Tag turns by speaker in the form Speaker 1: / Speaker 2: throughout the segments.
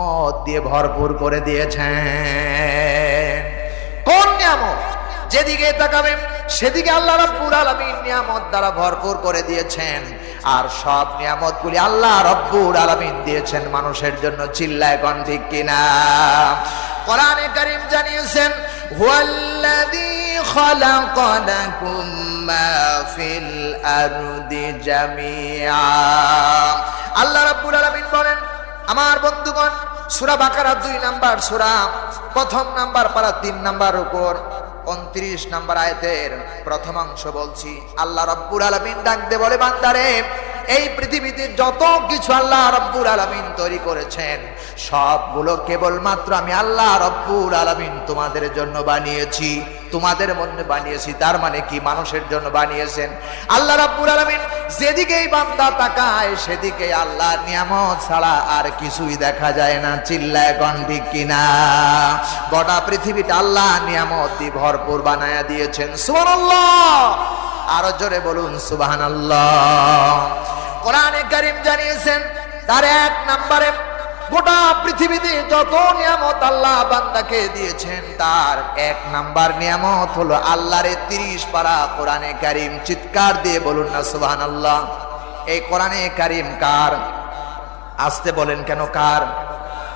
Speaker 1: মদ দিয়ে ভরপুর করে দিয়েছেন। কোন নিয়ামত? যেদিকে তাকাবেন, সেদিকে আল্লাহ রাব্বুল আলামিন নিয়ামত দ্বারা ভরপুর করে দিয়েছেন। আর সব নিয়ামতগুলি আল্লাহ রব্বুল আলামিন দিয়েছেন মানুষের জন্য। চিল্লায় কোন ঠিক কিনা? কোরআনে কারীম জানিয়েছেন, হুয়াল্লাযী খালাকা লাকুম মা ফিল আরদি জামিআ। আল্লাহ রাব্বুল আলামিন বলেন আমার বন্ধুগণ, সুরা বাকারা দুই নাম্বার সুরা, প্রথম নাম্বার পারা তিন নাম্বার উপর উনত্রিশ নাম্বার আয়তের প্রথম অংশ বলছি, আল্লাহ রব্বুর আলমিন ডাকতে বলে, বান্দারে এই পৃথিবীতে যত কিছু আল্লাহ রব্বুর আলমিন তৈরি করেছেন, সবগুলো কেবলমাত্র আমি আল্লাহ রব্বুর আলমিন তোমাদের জন্য বানিয়েছি। তোমাদের মধ্যে বানিয়েছি, তার মানে কি? মানুষের জন্য বানিয়েছেন। আল্লাহ রব্বুর আলমিন যেদিকেই বান্দা তাকায়, সেদিকে আল্লাহ নিয়ামত ছাড়া আর কিছুই দেখা যায় না। চিল্লায় ঠিক কিনা? গোটা পৃথিবীটা আল্লাহ নিয়ামত ভরপুর বানায়া দিয়েছেন। সুবহানাল্লাহ! আরও জোরে বলুন, সুবহানাল্লাহ। কোরআনে কারীম জানিয়েছেন, তার এক নম্বরে গোটা পৃথিবীতে যত নিয়ামত আল্লাহ বান্দাকে দিয়েছেন, তার এক নাম্বার নিয়ামত হলো আল্লাহর তিরিশ পারা কোরআনে কারিম চিৎকার দিয়ে বলুন না সুবাহান আল্লাহ এই কোরআনে কারিম কার? আসতে বলেন কেন কার?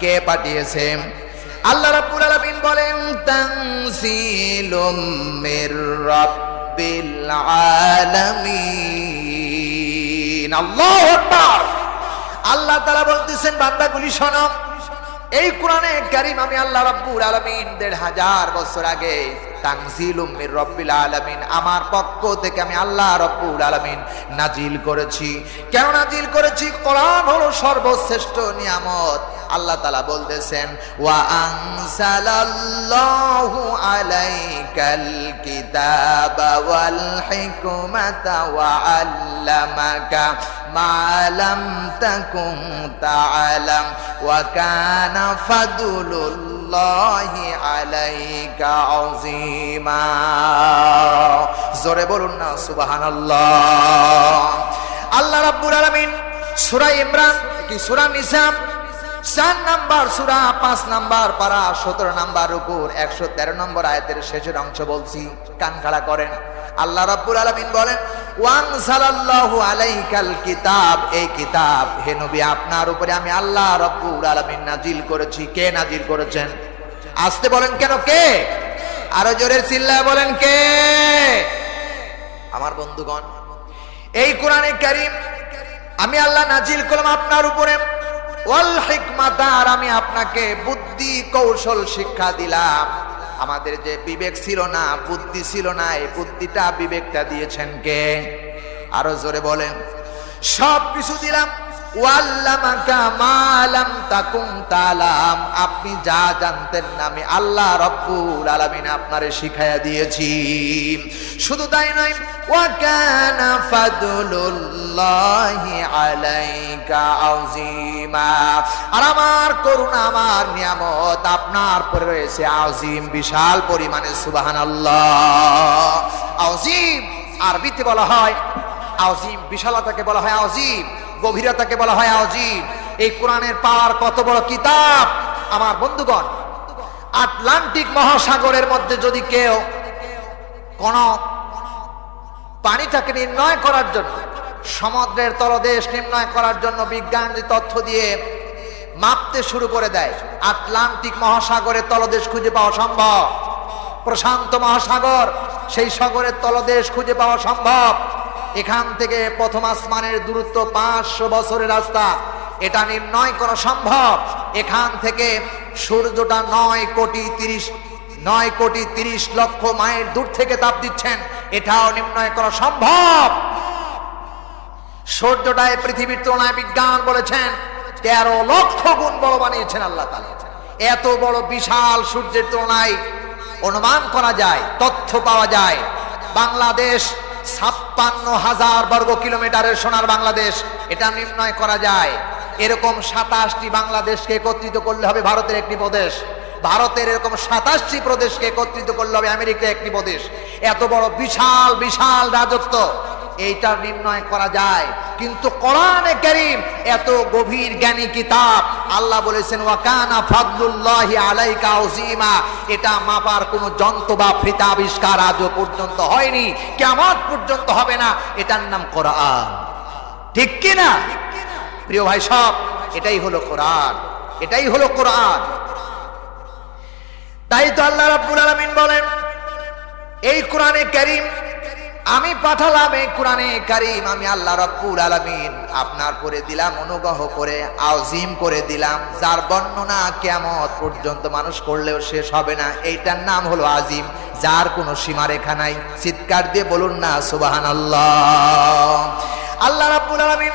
Speaker 1: কে পাঠিয়েছে আল্লাহ রাব্বুল আলামিন বলেন, তানসিলুম মির রাব্বিল আল্লাহু আকবার। আল্লাহ তারা বলতেছেন বান্দাগুলি শোনো। এই কোরআনে কারিম আমি আল্লাহ রাব্বুল আলামিন দেড় হাজার বছর আগে তানজিল উম্মির রব্বিল আমার পক্ষ থেকে আমি আল্লাহ রব্বুল আলামিন নাজিল করেছি। কেন নাজিল করেছি? কোরআন হলো সর্বশ্রেষ্ঠ নিয়ামত। আল্লাহ তালা বলতেছেন, ওয়া আনসালাল্লাহু আলাইকাল কিতাবা ওয়াল হিকমাতা ওয়া আল্লামাকা মা লাম তাকুন তাআলাম ওয়া কানা ফাদলুল্লাহি আলাইকা আযীমা। জোরে বলুন না, সুবহানাল্লাহ। আল্লাহ রাব্বুল আলামিন সূরা ইমরান কি সূরা নিসা চার নাম্বার সুরা, পাঁচ নাম্বার পারা, সতেরো নাম্বার উপর, একশো তেরো নম্বর আয়াতের শেষের অংশ বলছি, কান খাড়া করেন। আল্লাহ রাব্বুল আলামিন বলেন ওয়ান সালাল্লাহু আলাইকাল কিতাব এই কিতাব, হে নবী, আপনার উপরে আমি আল্লাহ রাব্বুল আলামিন নাজিল করেছি। কে নাজিল করেছেন? আসতে বলেন কেন কে? আরও জোরে চিল্লায় বলেন কে? আমার বন্ধুগণ, এই কোরআনে কারীম, আমি আল্লাহ নাজিল করলাম আপনার উপরে। ওয়াল হিকমাতা আর আমি আপনাকে বুদ্ধি কৌশল শিক্ষা দিলাম। আমাদের যে বিবেক ছিল না, বুদ্ধি ছিল না, এই বুদ্ধিটা বিবেকটা দিয়েছেন কে? আরও জোরে বলেন। সব কিছু দিলাম। আপনি যা জানতেন না আমি আল্লাহ রব্বুল আলামিন আপনারে শিখাইয়া দিয়েছি। শুধু তাই নয় ওয়া কানা ফাদলুল্লাহি আলাইকা আযীমা। আর আমার করুণা, আমার নিয়ামত আপনার পরে রয়েছে আযীম, বিশাল পরিমাণে, সুবহানাল্লাহ। আযীম, আরবিতে বলা হয় আযীম, বিশালতাকে বলা হয় আযীম। গভীরতাকে বলা হয় আজীব এই কোরআনের পাওয়ার কত বড় কিতাব? আমার বন্ধুগণ, আটলান্টিক মহাসাগরের মধ্যে যদি কেউ কোন পানিটাকে নির্ণয় করার জন্য, সমুদ্রের তলদেশ নির্ণয় করার জন্য বিজ্ঞান তথ্য দিয়ে মাপতে শুরু করে দেয়, আটলান্টিক মহাসাগরের তলদেশ খুঁজে পাওয়া সম্ভব? প্রশান্ত মহাসাগর, সেই সাগরের তলদেশ খুঁজে পাওয়া সম্ভব? এখান থেকে প্রথম আসমানের দূরত্ব পাঁচশো বছরের রাস্তা। এটা নির্ণয় করা সম্ভব। এখান থেকে সূর্যটা নয় কোটি তিরিশ, নয় কোটি তিরিশ লক্ষ মাইল দূর থেকে তাপ দিচ্ছেন। এটাও নির্ণয় করা সম্ভব। সূর্যটায় পৃথিবীর তুলনায় বিজ্ঞান বলেছেন, তেরো লক্ষ গুণ বড় বানিয়েছেন আল্লাহ তালা এত বড় বিশাল সূর্যের তুলনায় অনুমান করা যায়, তথ্য পাওয়া যায়। বাংলাদেশ ছাপ্পান্ন হাজার বর্গ কিলোমিটারের সোনার বাংলাদেশ। এটা নির্ণয় করা যায়। এরকম সাতাশটি বাংলাদেশকে একত্রিত করলে হবে ভারতের একটি প্রদেশ। ভারতের এরকম সাতাশটি প্রদেশকে একত্রিত করলে হবে আমেরিকা একটি প্রদেশ। এত বড় বিশাল বিশাল রাজত্ব। এইটা নির্ণয় করা যায়। কিন্তু কোরআনে কারীম এত গভীর জ্ঞানী কিতাব, আল্লাহ বলেছেন, ওয়াকানা ফাদলুল্লাহি আলাইকা উজিমা এটা মাপার কোনো যন্ত্র বা ফিতা আবিষ্কার আজও পর্যন্ত হয়নি, কেমন পর্যন্ত হবে না, এটার নাম কোরআন। ঠিক কি না? প্রিয় ভাই সব, এটাই হলো কোরআন, এটাই হলো কোরআন। তাই তো আল্লাহ রাব্বুল আলামিন বলেন, এই কোরআনে কারীম আমি পাঠালাম এই কোরআনে কারিম, আমি আল্লাহ রব্বুল আলামিন আপনার করে দিলাম, অনুগ্রহ করে আউজিম করে দিলাম। যার বর্ণনা কিয়ামত পর্যন্ত মানুষ করলেও শেষ হবে না, এইটার নাম হলো আজিম যার কোনো সীমারেখা নাই। চিৎকার দিয়ে বলুন না সুবাহান আল্লাহ আল্লাহ রব্বুল আলামিন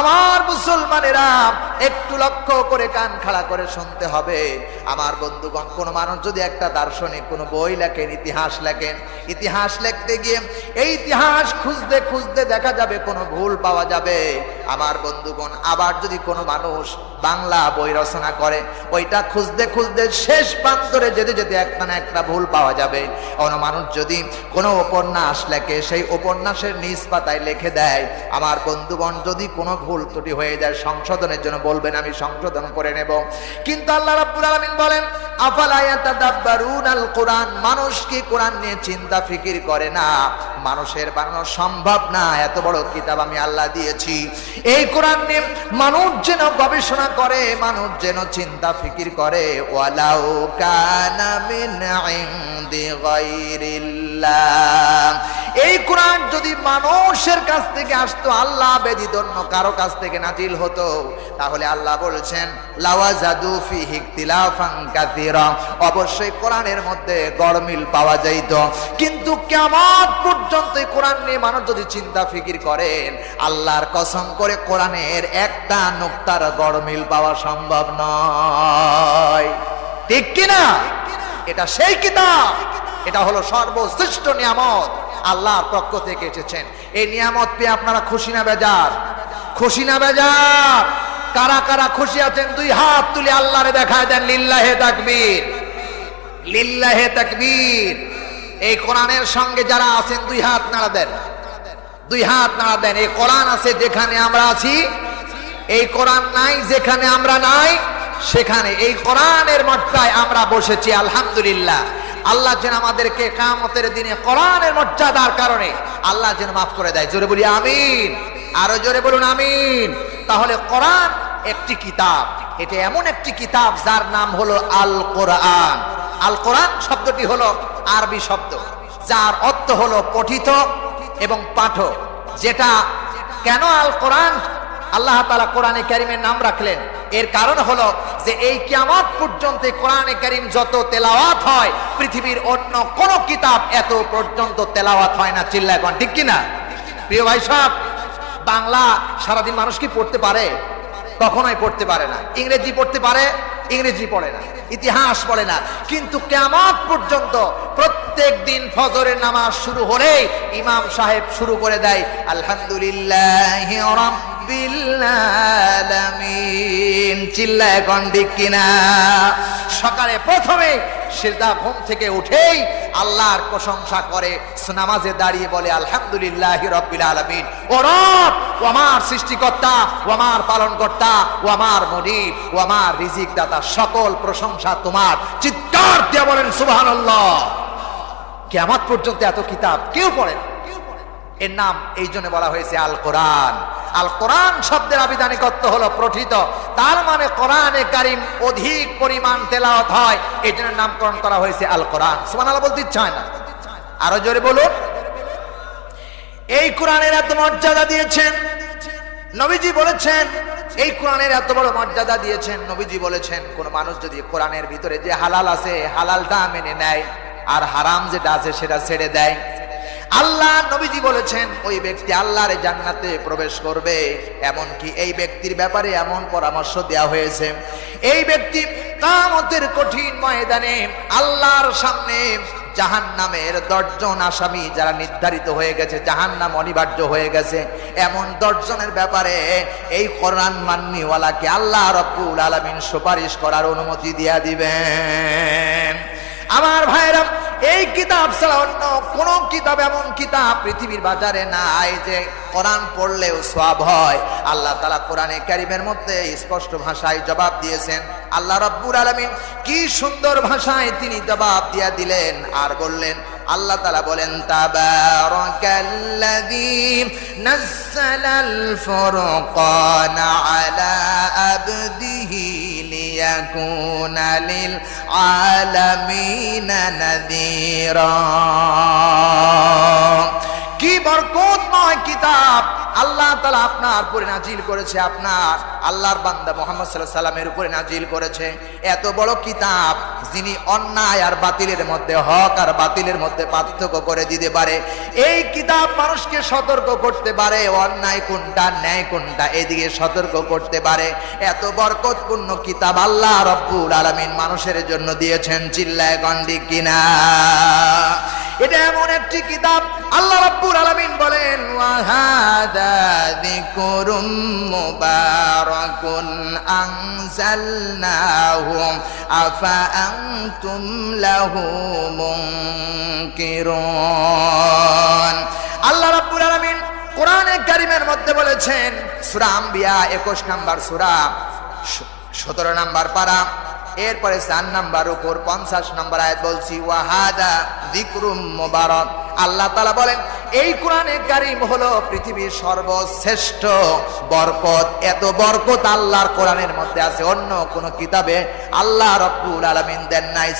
Speaker 1: আমার মুসলমানেরা একটু লক্ষ্য করে কান খাড়া করে শুনতে হবে। আমার বন্ধুগণ, কোন মানুষ যদি একটা দার্শনিক, কোন বই লেখেন, ইতিহাস লেখেন, ইতিহাস লিখতে গিয়ে এই ইতিহাস খুঁজতে খুঁজতে দেখা যাবে, কোনো ভুল পাওয়া যাবে। আমার বন্ধুগণ, আবার যদি কোনো মানুষ বাংলা বই রচনা করে, ওইটা খুঁজতে খুঁজতে শেষ প্রান্তরে যেতে যেতে একটা না একটা ভুল পাওয়া যাবে। কোনো মানুষ যদি কোনো উপন্যাস লেখে, সেই উপন্যাসের নিজ পাতায় লিখে দেয়, আমার বন্ধুগণ, যদি কোনো ভুল ত্রুটি হয়ে যায়, সংশোধনের জন্য বলবেন, আমি সংশোধন করে নেব। কিন্তু আল্লাহ রাব্বুল আলামিন বলেন, আফালা ইয়াতাদাব্বারুনাল কোরআন মানুষ কি কোরআন নিয়ে চিন্তা, ফিকির করে না। মানুষের বানানো সম্ভব না। এত বড় কিতাব আমি আল্লাহ দিয়েছি। এই কোরআন নিয়ে মানুষ যেন গবেষণা করে, মানুষ যেন চিন্তা, ফিকির করে, ওয়ালাউ কানা মিন ইনদি গায়রিল্লাহ। এই কোরআন যদি মানুষের কাছ থেকে আসতো, আল্লাহ ব্যতীত অন্য কারও কাছ থেকে নাজিল হতো। তাহলে আল্লাহ বলেছেন অবশ্যই কোরআনের মধ্যে গড়মিল পাওয়া যাইত। কিন্তু কিয়ামত পর্যন্ত এই কোরআন নিয়ে মানুষ যদি চিন্তা ফিকির করেন, আল্লাহর কসম করে কোরআনের একটা নুক্তার গড়মিল পাওয়া সম্ভব নয়। ঠিক কিনা? এটা সেই কিতাব। এটা হলো সর্বশ্রেষ্ঠ নিয়ামত। আল্লাহর পক্ষ থেকে এসেছেন। এই নিয়ামত পেয়ে আপনারা খুশি না বেজার? খুশি না বেজার? কারা কারা খুশি আছেন? দুই হাত তুলে আল্লাহরে দেখায় দেন, লিল্লাহে তাকবীর। লিল্লাহে তাকবীর। এই কোরআনের সঙ্গে যারা আছেন, দুই হাত নাড়া দেন। দুই হাত নাড়া দেন। এই কোরআন আছে যেখানে আমরা আছি, এই কোরআন নাই যেখানে আমরা নাই, সেখানে। এই কোরআনের মর্যাদায় আমরা বসেছি, আলহামদুলিল্লাহ। আল্লাহ যেন আমাদেরকে কামতের দিনে কোরআনের মর্যাদার কারণে আল্লাহ যেন মাফ করে দেয়। জোরে বলি আমিন। আরও জোরে বলুন আমিন। তাহলে কোরআন একটি কিতাব। এটা এমন একটি কিতাব যার নাম হলো আল কোরআন আল কোরআন শব্দটি হলো আরবি শব্দ, যার অর্থ হলো পঠিত এবং পাঠ যেটা কেন আল কোরআন আল্লাহ তালা কোরআনে ক্যারিমের নাম রাখলেন। এর কারণ হলো যে এই কিয়ামত পর্যন্ত কোরআনে কারিম যত তেলাওয়াত হয়, পৃথিবীর অন্য কোন কিতাব এত পর্যন্ত তেলাওয়াত হয় না, চিল্লা এখন, ঠিক কিনা প্রিয় ভাই সব বাংলা সারাদিন মানুষ কি পড়তে পারে? কখনোই পড়তে পারে না। ইংরেজি পড়তে পারে, ইংরেজি পড়ে না। ইতিহাস পড়ে না। কিন্তু কেমন পর্যন্ত প্রত্যেক দিন ফজরের নামাজ শুরু হলেই ইমাম সাহেব শুরু করে দেয়, আলহামদুলিল্লাহ রাব্বিল আলামিন। চিল্লা কিনা সকালে প্রথমে সেদা ঘুম থেকে উঠেই আল্লাহর প্রশংসা করে নামাজে দাঁড়িয়ে বলে, আলহামদুলিল্লাহ রব্বিল আলামিন। ও রব, ও আমার সৃষ্টিকর্তা, ও আমার পালনকর্তা, ও আমার মনিব ও আমার রিজিক দাতা সকল প্রশংসা তোমার। চিৎকার দিয়ে বলেন, সুবহানাল্লাহ! কেমন পর্যন্ত এত কিতাব কেউ পড়ে না। এর নাম এই জন্য বলা হয়েছে আল কোরআন আল কোরআন শব্দের আবিধানিকত্ব হলো প্রঠিত তার মানে কোরআনে কারিম অধিক পরিমাণ তেলাওয়াত হয়। এই জন্য নামকরণ করা হয়েছে আল কোরআন সুবহানাল্লাহ, বলতে ইচ্ছা হয় না? আরও জোরে বলুন। এই কোরআনের এত মর্যাদা দিয়েছেন। নবীজি বলেছেন, এই কোরআনের এত বড় মর্যাদা দিয়েছেন। নবীজি বলেছেন, কোন মানুষ যদি কোরআনের ভিতরে যে হালাল আছে, হালালটা মেনে নেয়, আর হারাম যেটা আছে সেটা ছেড়ে দেয়। আল্লাহ নবীজি বলেছেন, ওই ব্যক্তি আল্লাহর জান্নাতে প্রবেশ করবে। এমনকি এই ব্যক্তির ব্যাপারে এমন পরামর্শ দেওয়া হয়েছে। এই ব্যক্তি কামতের কঠিন ময়দানে আল্লাহর সামনে জাহান নামের দশজন আসামি যারা নির্ধারিত হয়ে গেছে জাহান নাম অনিবার্য হয়ে গেছে। এমন দশজনের ব্যাপারে এই কোরআন মান্নিওয়ালাকে আল্লাহ রব্বুল আলমিন সুপারিশ করার অনুমতি দিয়া দিবেন। আমার ভাইরা এই কিতাব ছাড়া অন্য কোন কিতাব, এমন কিতাব পৃথিবীর বাজারে নাই যে কোরআন পড়লেও সব হয়। আল্লাহ তালা কোরআনে কারিমের মধ্যে স্পষ্ট ভাষায় জবাব দিয়েছেন, আল্লাহ রব্বুর আলমিন কি সুন্দর ভাষায় তিনি জবাব দিয়া দিলেন আর বললেন, আল্লাহ তালা বলেন, তাবারাকাল্লাযী লিয়াকুনা লিল আলামিনা নাযীরা কি বরকতময় কিতাব আল্লাহ তালা আপনার উপরে নাজিল করেছে, আপনার আল্লাহর বান্দা মোহাম্মদ সাল্লাহ সাল্লামের উপরে নাজিল করেছে। এত বড় কিতাব যিনি অন্যায় আর বাতিলের মধ্যে, হক আর বাতিলের মধ্যে পার্থক্য করে দিতে পারে। এই কিতাব মানুষকে সতর্ক করতে পারে, অন্যায় কোনটা, ন্যায় কোনটা, এদিকে সতর্ক করতে পারে। এত বরকতপূর্ণ কিতাব আল্লাহ রব্বুল আলমিন মানুষের জন্য দিয়েছেন, চিল্লায় গন্ডি কিনা। এটা এমন একটি কিতাব আল্লাহ রাব্বুল আলামিন বলেন ওয়াহাদা যিকরুম মুবারাকুন আনজালনাহু আফা আনতুম লাহু মুনকিরুন। আল্লাহ রাব্বুল আলামিন কোরআনে কারিমের মধ্যে বলেছেন, সূরা আম্বিয়া 21 নাম্বার সূরা 17 নাম্বার পারা, এরপরে চার নাম্বার উপর পঞ্চাশ নাম্বার আয়াত বলছি ওয়াহাদা দিকরুম মোবারক। আল্লাহ তালা বলেন, এই কোরআনে কারিম হলো পৃথিবীর সর্বশ্রেষ্ঠ বরকত। এত বরকত আল্লাহর কোরআনের মধ্যে আছে। অন্য কোন কিতাবে আল্লাহ রব্বুল আলমিন দেন নাই।